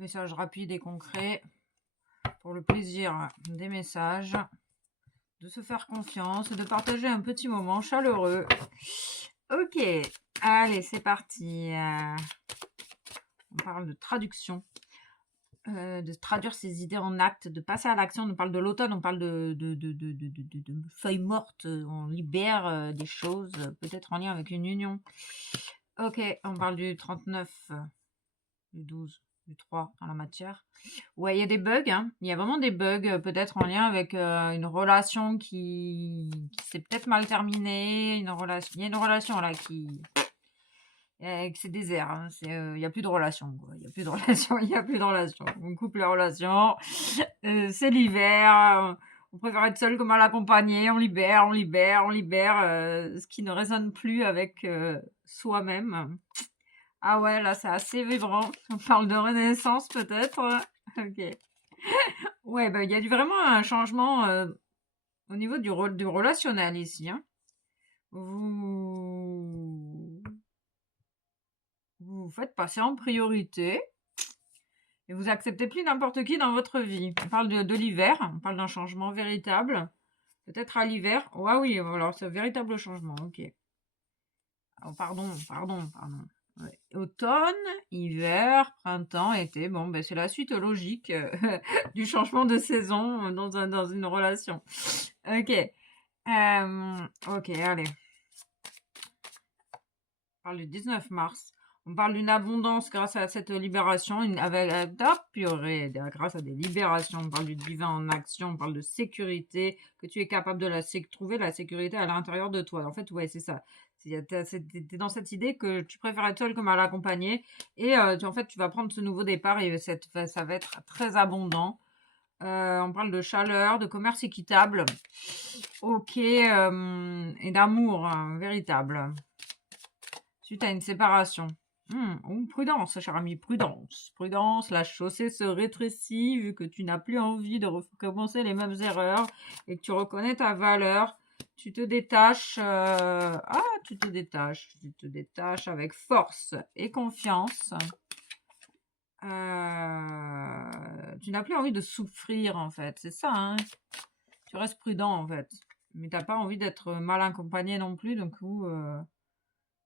Message rapide et concret pour le plaisir des messages, de se faire confiance et de partager un petit moment chaleureux. Ok, allez, c'est parti. On parle de traduction, de traduire ses idées en actes, de passer à l'action. On parle de l'automne, on parle de feuilles mortes, on libère des choses, peut-être en lien avec une union. Ok, on parle du 39, du 12, du 3 dans la matière. Ouais, il y a des bugs, hein. Il y a vraiment des bugs, peut-être en lien avec une relation qui s'est peut-être mal terminée, une relation, il y a une relation là que c'est désert, hein. Il y a plus de relation, quoi. Il y a plus de relation, il y a plus de relation. On coupe les relations. C'est l'hiver. On préfère être seul que mal accompagné. On libère, on libère, on libère ce qui ne résonne plus avec soi-même. Ah ouais, là c'est assez vibrant. On parle de renaissance peut-être. Ok. Ouais, bah, il y a vraiment un changement au niveau du relationnel ici, hein. Vous vous faites passer en priorité et vous acceptez plus n'importe qui dans votre vie. On parle de l'hiver, on parle d'un changement véritable. Peut-être à l'hiver. Ouais, oui, alors c'est un véritable changement, ok. Oh, pardon. Ouais. Automne, hiver, printemps, été. Bon, ben c'est la suite logique du changement de saison dans une relation. Ok. Ok, allez. On parle du 19 mars. On parle d'une abondance grâce à cette libération, purée, grâce à des libérations. On parle du divin en action, on parle de sécurité, que tu es capable de trouver la sécurité à l'intérieur de toi. En fait, ouais, c'est ça. T'es dans cette idée que tu préfères être seul que mal accompagné. Et en fait, tu vas prendre ce nouveau départ et ça va être très abondant. On parle de chaleur, de commerce équitable. Ok, et d'amour véritable. Suite à une séparation. Prudence, cher ami, prudence. Prudence, la chaussée se rétrécit vu que tu n'as plus envie de recommencer les mêmes erreurs et que tu reconnais ta valeur. Tu te détaches. Tu te détaches. Tu te détaches avec force et confiance. Tu n'as plus envie de souffrir, en fait. C'est ça, hein. Tu restes prudent, en fait. Mais t'as pas envie d'être mal accompagné non plus, donc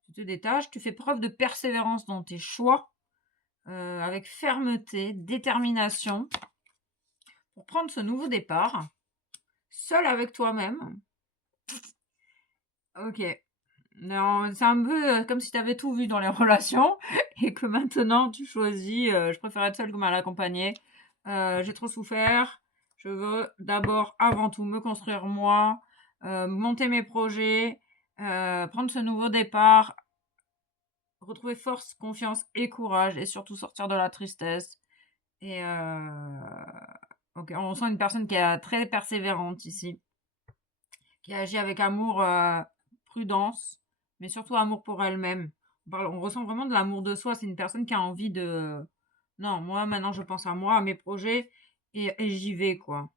tu te détaches, tu fais preuve de persévérance dans tes choix, avec fermeté, détermination, pour prendre ce nouveau départ, seul avec toi-même. Ok. Non, c'est un peu comme si tu avais tout vu dans les relations et que maintenant tu choisis, je préfère être seule que mal accompagnée. J'ai trop souffert. Je veux d'abord, avant tout, me construire moi, monter mes projets, prendre ce nouveau départ, retrouver force, confiance et courage et surtout sortir de la tristesse. Et ok, on sent une personne qui est très persévérante ici, qui agit avec amour, prudence, mais surtout amour pour elle-même. On ressent vraiment de l'amour de soi. C'est une personne qui a envie de... Non, moi maintenant je pense à moi, à mes projets et j'y vais quoi.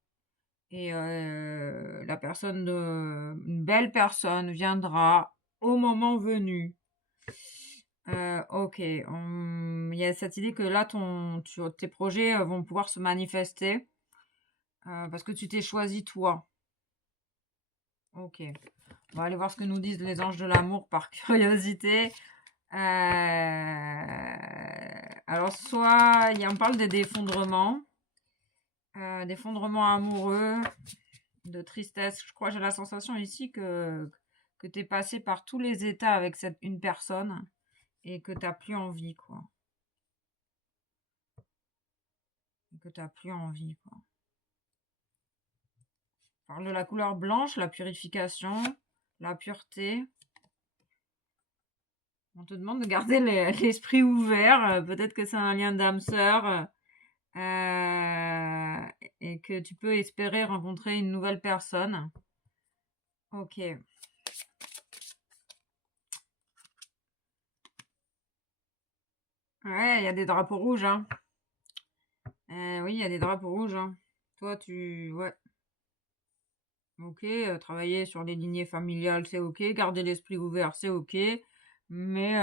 Et la personne une belle personne viendra au moment venu. Ok, il y a cette idée que là, tes projets vont pouvoir se manifester parce que tu t'es choisi toi. Ok, on va aller voir ce que nous disent les anges de l'amour par curiosité. Alors, on parle d'effondrement amoureux, de tristesse. Je crois, j'ai la sensation ici que tu es passé par tous les états avec une personne et que t'as plus envie, quoi. Et que t'as plus envie, quoi. On parle de la couleur blanche, la purification, la pureté. On te demande de garder l'esprit ouvert. Peut-être que c'est un lien d'âme sœur. Et que tu peux espérer rencontrer une nouvelle personne. Ok. Ouais, il y a des drapeaux rouges, hein. Oui, il y a des drapeaux rouges, hein. Toi, ouais. Ok, travailler sur les lignées familiales, c'est ok. Garder l'esprit ouvert, c'est ok. Mais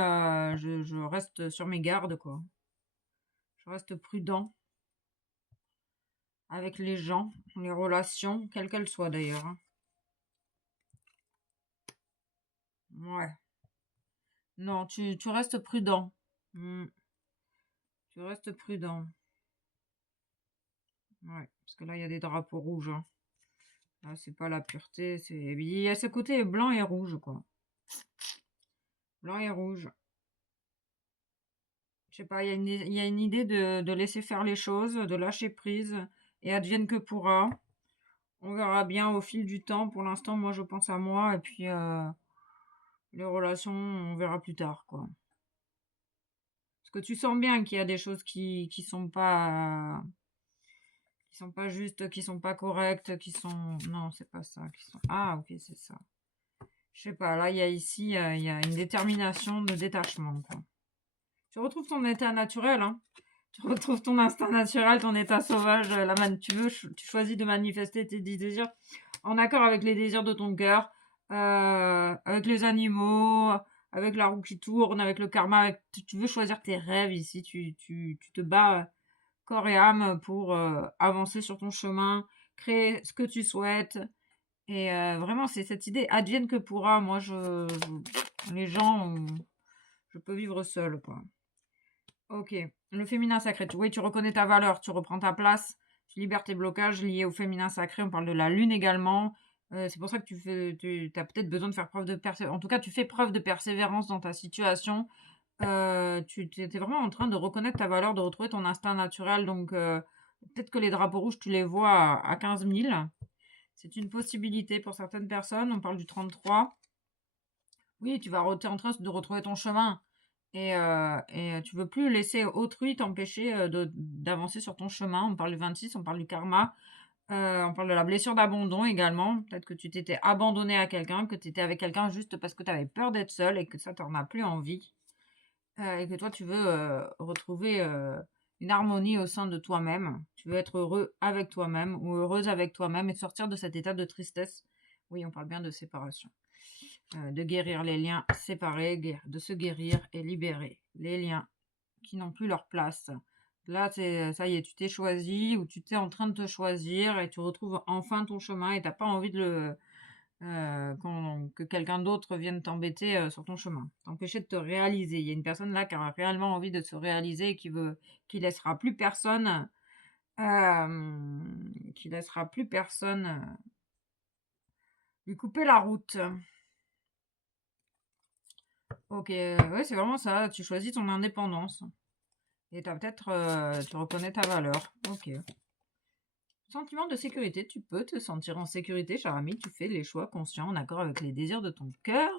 je reste sur mes gardes, quoi. Je reste prudent avec les gens, les relations, quelles qu'elles soient d'ailleurs. Hein. Ouais. Non, tu restes prudent. Hmm. Tu restes prudent. Ouais, parce que là, il y a des drapeaux rouges. Hein. Là, c'est pas la pureté. Il y a ce côté blanc et rouge, quoi. Blanc et rouge. Je sais pas, il y a une idée de laisser faire les choses, de lâcher prise, et advienne que pourra. On verra bien au fil du temps. Pour l'instant, moi, je pense à moi, et puis les relations, on verra plus tard, quoi. Parce que tu sens bien qu'il y a des choses qui sont pas justes, qui sont pas correctes, qui sont... Non, c'est pas ça. Ah, ok, c'est ça. Je sais pas, là, il y a ici, il y a une détermination de détachement, quoi. Tu retrouves ton état naturel, hein. Tu retrouves ton instinct naturel, ton état sauvage. Tu choisis de manifester tes désirs en accord avec les désirs de ton cœur, avec les animaux, avec la roue qui tourne, avec le karma. Tu veux choisir tes rêves ici. Tu te bats corps et âme pour avancer sur ton chemin, créer ce que tu souhaites. Et vraiment, c'est cette idée, advienne que pourra. Moi, les gens, je peux vivre seul, quoi. Ok. Le féminin sacré. Oui, tu reconnais ta valeur, tu reprends ta place, tu libères tes blocages liés au féminin sacré. On parle de la lune également. C'est pour ça que tu as peut-être besoin de faire preuve de persévérance. En tout cas, tu fais preuve de persévérance dans ta situation. Tu es vraiment en train de reconnaître ta valeur, de retrouver ton instinct naturel. Donc, peut-être que les drapeaux rouges, tu les vois à 15 000. C'est une possibilité pour certaines personnes. On parle du 33. Oui, tu es en train de retrouver ton chemin. Et tu veux plus laisser autrui t'empêcher d'avancer sur ton chemin. On parle du 26, on parle du karma. On parle de la blessure d'abandon également. Peut-être que tu t'étais abandonné à quelqu'un, que tu étais avec quelqu'un juste parce que tu avais peur d'être seul et que ça t'en a plus envie. Et que toi, tu veux retrouver une harmonie au sein de toi-même. Tu veux être heureux avec toi-même ou heureuse avec toi-même et sortir de cet état de tristesse. Oui, on parle bien de séparation. De guérir les liens séparés, de se guérir et libérer les liens qui n'ont plus leur place. Là, ça y est, tu t'es choisi ou tu t'es en train de te choisir et tu retrouves enfin ton chemin et t'as pas envie que quelqu'un d'autre vienne t'embêter sur ton chemin, t'empêcher de te réaliser. Il y a une personne là qui a réellement envie de se réaliser et qui laissera plus personne, lui couper la route. Ok, ouais, c'est vraiment ça. Tu choisis ton indépendance. Et tu reconnais ta valeur. Ok. Sentiment de sécurité. Tu peux te sentir en sécurité, cher ami. Tu fais les choix conscients en accord avec les désirs de ton cœur.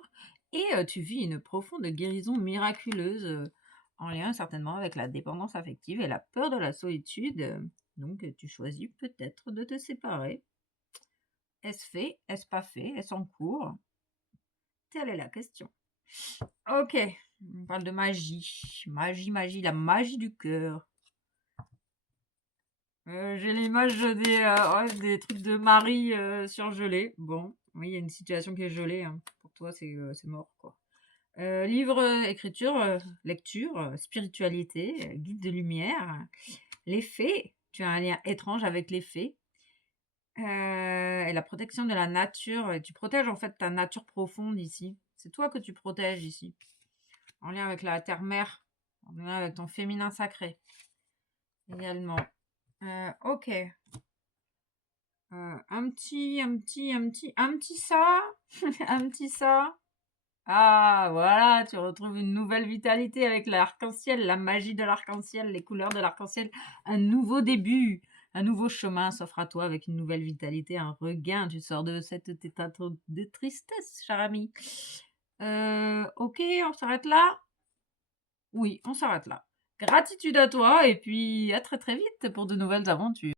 Et tu vis une profonde guérison miraculeuse en lien certainement avec la dépendance affective et la peur de la solitude. Donc, tu choisis peut-être de te séparer. Est-ce fait? Est-ce pas fait? Est-ce en cours? Telle est la question. Ok, on parle de magie. Magie, la magie du cœur. J'ai l'image des trucs de Marie surgelés. Bon, oui, il y a une situation qui est gelée. Hein. Pour toi, c'est mort, quoi. Livre, écriture, lecture, spiritualité, guide de lumière. Les fées. Tu as un lien étrange avec les fées. Et la protection de la nature. Tu protèges en fait ta nature profonde ici. C'est toi que tu protèges ici. En lien avec la terre-mère. En lien avec ton féminin sacré. Également. Ok. Un petit ça. Un petit ça. Ah, voilà, tu retrouves une nouvelle vitalité avec l'arc-en-ciel, la magie de l'arc-en-ciel, les couleurs de l'arc-en-ciel. Un nouveau début, un nouveau chemin s'offre à toi avec une nouvelle vitalité, un regain. Tu sors de cet état de tristesse, cher ami. Ok, on s'arrête là? Oui, on s'arrête là. Gratitude à toi et puis à très très vite pour de nouvelles aventures.